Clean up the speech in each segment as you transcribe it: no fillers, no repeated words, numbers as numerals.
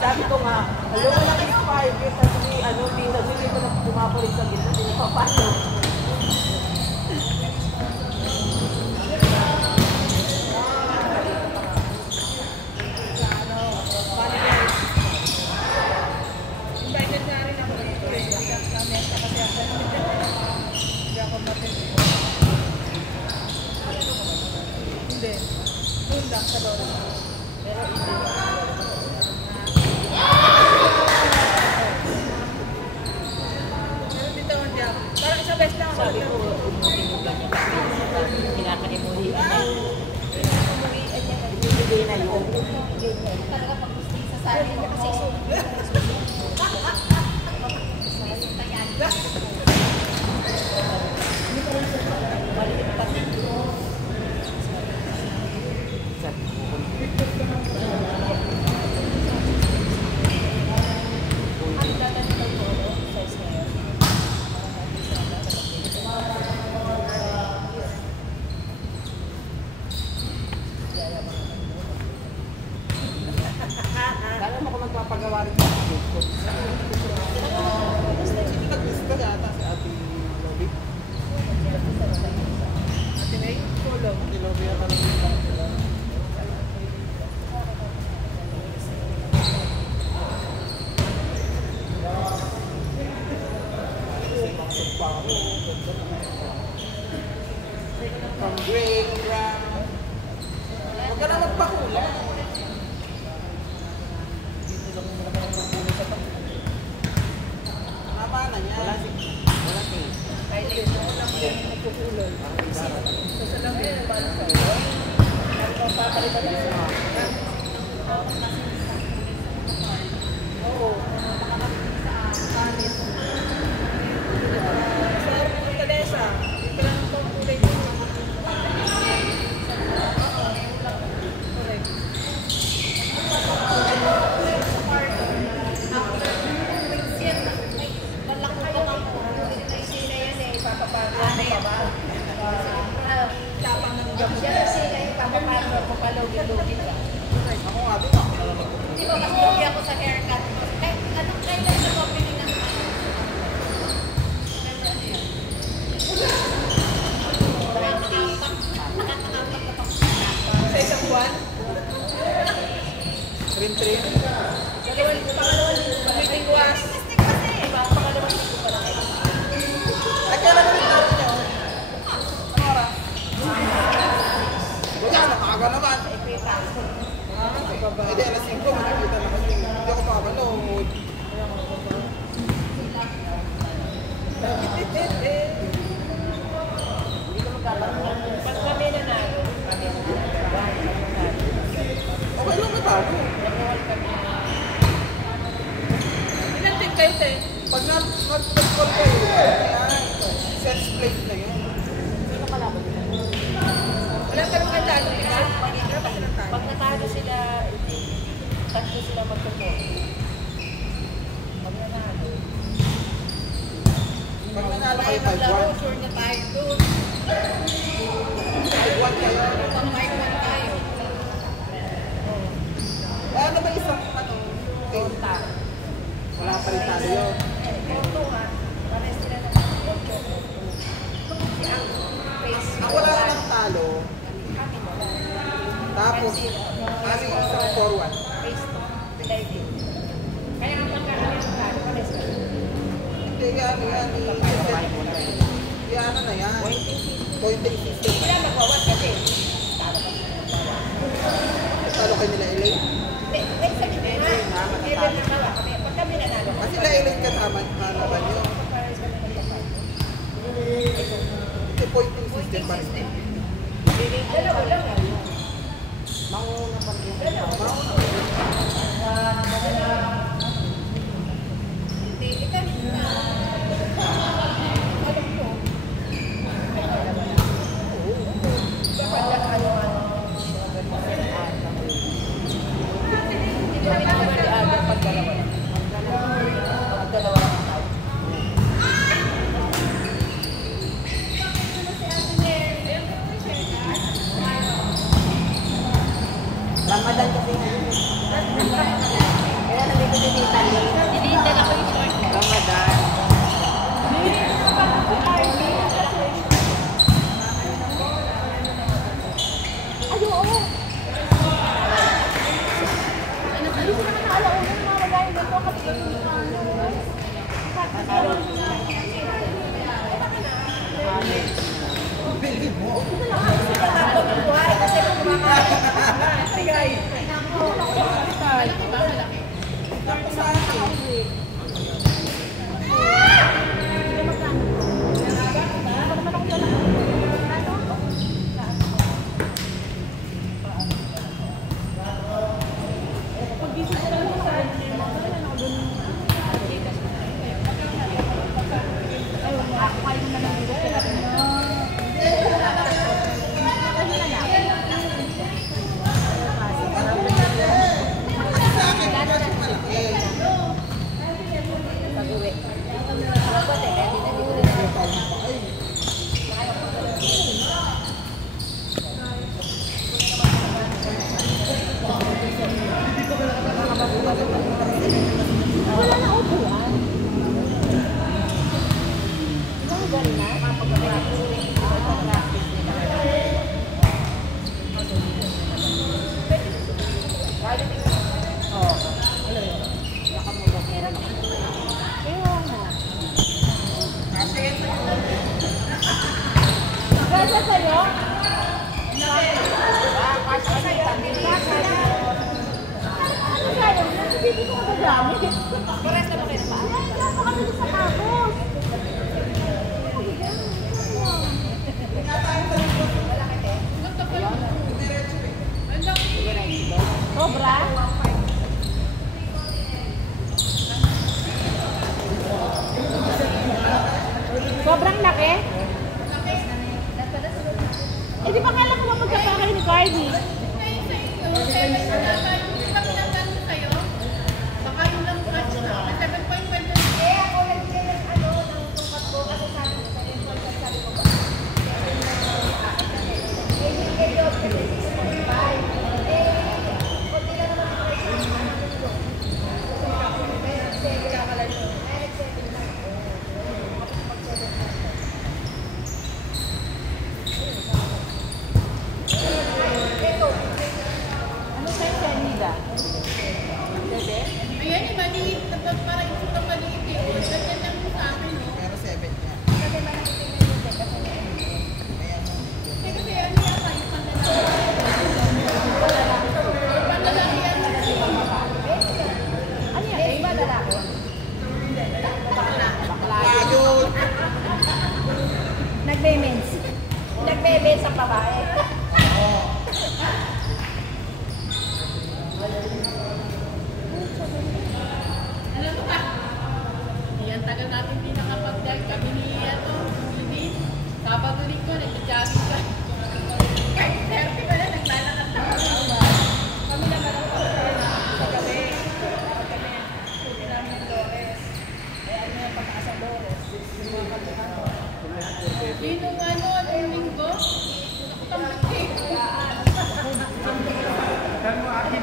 Sabi ko nga, alam mo na expired yun kasi ano, hindi ko na pumapalit sa gitna, hindi pa paano. Hindi. Tundak sa loob. Pero hindi. Parang isa best lang. Sabi ko, umutin mo ganyan. Kinakalimuhian na. Umuhian niya. Ibigay na yun. Talaga pag-gusto sa sari. Kasi Kala mo kung magpapagawa rin sa akin ko. Nag-lista yata si Ate Lobby. Ate May, tulog. Ate Lobby yata nag-lista. From green, brown. Huwag ka na magpahula. Tama na niya. Wala si. Pilot. Wala mo yan nagkukulol. Sa salamin, paano sa'yo? Nagpapalitan na siya. Oo. Sa Teresa, dito lang ang kulay mo. Tapang ng gamot. Siya kasi yung papapalo ko palugin-lugin ka. Ako nga din ako na lang magpupunta. Di ba mas lugi ako sa haircut mo? Eh, anong kailan sa opening ng sa isang buwan? Trim-trim. Meeting was pangalawang linggo pa lang. Ay, kailan na rin natin yun? Ano oras? Wala, nakaaga naman. Sa Equita. Mga Sa baba. Hindi, alas 5, makikita na kasi. Hindi ako makapanood. Hindi ka magkakaroon. Pag kami nanalo, kami nanalo. Okay lang, may bago. Nakuhal kami. Ilan din kayo, te? Pag nag-call kayo, yan. Set plate na yun. Sino kalaban nila? Wala ka nung kandalo, ina? Pag natalo sila, tatlo sila magtuturo. Pag nanalo, Pag nanalo kayo maglaro, 5-1. sure na tayo doon. 5-1 kayo. Pag 5-1 tayo. Eh, ano ba isang team? Wala pa rin talo yun. Porto nga, pares sila ng Porto. Si ang face. Ang wala na ng talo, tapos, ano yung isang 4-1. Face to, pilay din. Kaya ang magkakaroon ng talo, pares sila. Hindi, yan. Yan na yan. Pointing system. Sila magwawas kasi. Talo kayo nila Elaine. Wait, sabi ko nga. Even na kawa kami. Pag kami nanalo, Kasi nila Elaine kasama kalaban nyo. pares kami ng kapal. Kasi pointing system pa rin. Dalawa lang. Manguna pa rin. Hindi, ikaw na. Alam ko. Bakit lang ano-ano? Hindi kami nakakaliagan pag dalawa. Pag dalawa lang ang tao. Ramadan kasi ngayon. Kaya nandito din yung Italy. Dinitan ako yung short. Ramadan. Ay, oo. Hindi sila nakalaon ng mga magaling dito kasi Believe mo. Tapos saan ka? Sa akin, kasi malaki. wala na upuan. Ibang gano'n na. Kaya sa'yo? Hindi ko magagamit. Pares na ba kayo pa? Kaya pa kami sa tapos. Sobra? Sobrang laki? Eh, di ba kailan ko mapagkapakay ni Cardi? Ano sa'yo, Janida? Bebe? Ayan, yung maliit. Tapos parang ito ang maliit eh. Ganyan lang po sa akin, no? Pero 7 niya. Kasi ano yan, kayo pang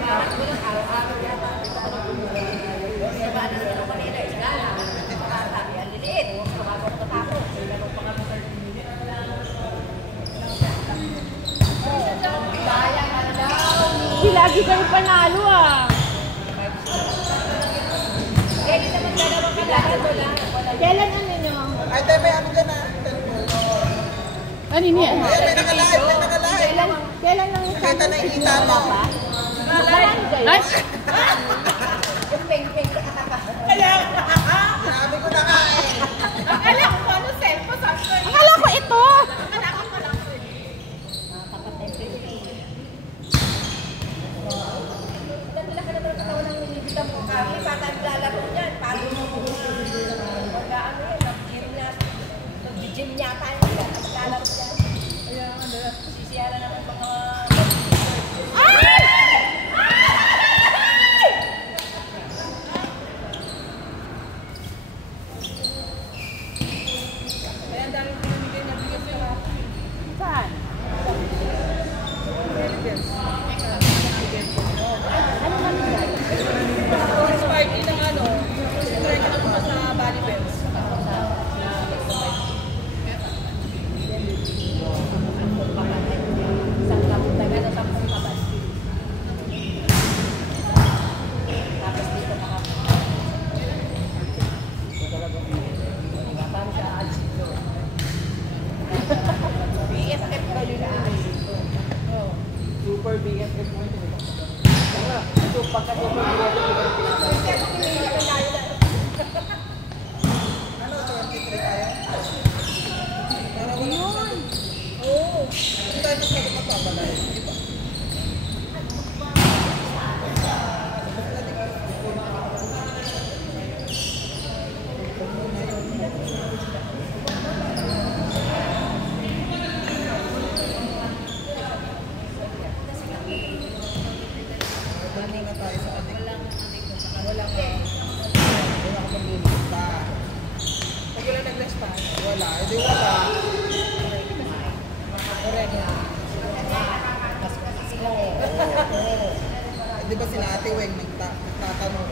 Araw-araw yan. Ito ko nang bumuli. Sa bahay sa Manila, isgala. Sabi, ang liliit. Sumagaw ko tapos. Lalo pa kami 30 minutes. Sayang ka daw. Hindi lagi kayo panalo ah. Eh, di naman dalawang kalahat. Kailan ano nyo? Ay, tayo may ano dyan ah. Ano niya? May nakalive, may nakalive. Kailan nang Nakita na yung kita mo. Marami kayo? Yung peng-peng sa kataka. Sabi ko na nga eh. Akala ko ano cellphone. Akala ko ito. Tapat na yung peng-peng. Dala ka na daw katawan ng nilibitang mo kami. Patay lalaro niyan. Paano mo mag-ano yan? Mag-gym yata yun. Maglalaro niyan. Sisiyaran ako mga... Saan? Ano man yan? Sparky ng ano, try ka na po sa Bali Bells. Isang kaputagan at 10 kabas. Tapos dito parang siya aalis dito. BFF kayo na aalis dito. Super BFF mo ito. So, pagka super BFF mo Ano, 23 tayo? Oo. Hindi tayo masyado magpabalay. Di ba? Muna tayo sa ating. Wala ka maglilista. Pag wala nag-response. Wala. Hindi wala. Di ba sila Ate Weng nagtatanong?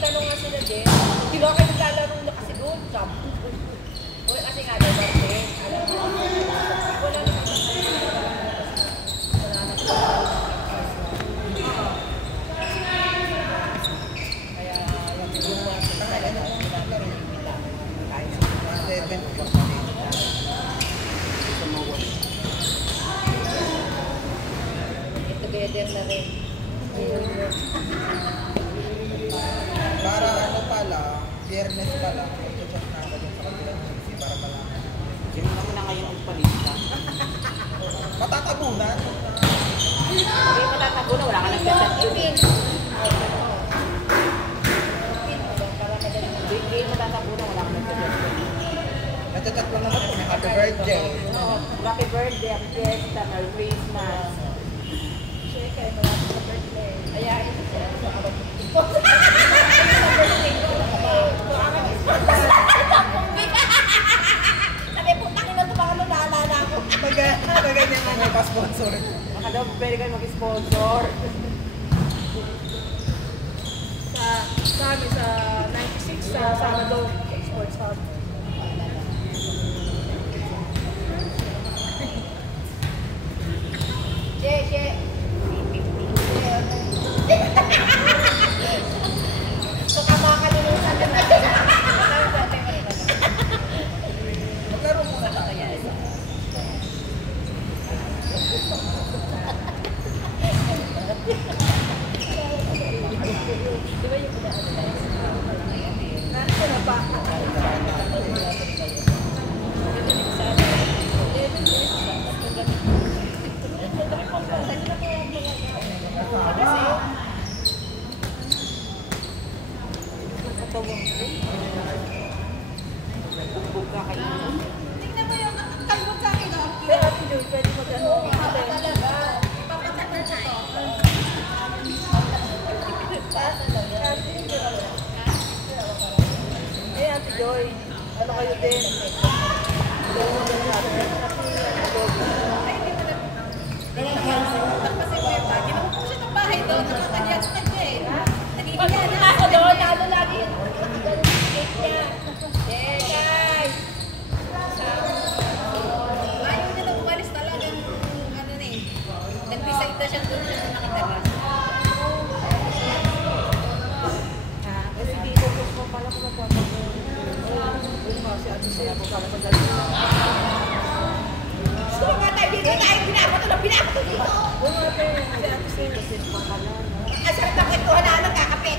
Tanong nga sila din, di ba kayo naglalaro na kasi doon? Sabi ko, wala kasi nga daw din. Alam mo, wala naman. Wala naman. Kaya yung siguro Kaya ano kung naglaro? kahit Mga 7 o 8. together na rin. Para ano pala, Biyernes pala, mag-chat na ako dun sa kabilang GC para malaman. Sino naman na ngayon ang palista? Matatabunan? Hindi matatago na, wala ka nag-chat doon. Ipin. Hindi matatago na, wala ka nag-chat doon. Nagchat lang naman po, may happy birthday. Happy birthday, happy fiesta, Merry Christmas. Kaya malapit sa birthday. Kaya ito siya. Sabi po, takin na ito baka naalala ko. Ganyan mo may pa-sponsor. Baka daw pwede kayo mag-sponsor. Sa amin sa 96 sa Sabado Sports Hub. Che. So, tama ka nung sa Maglaro muna tayo. Di ba yung Bugbog ka kayo. Tingnan mo yung kalbog sa akin. Pero ate Jun, pwede mo gano'n. Talaga. Papatagal na ito. Eh, Ate Joy, ano kayo din? Yung ate, si ate si Kasi pakalan. Ang sarap ang kwentuhan namin, kakapit.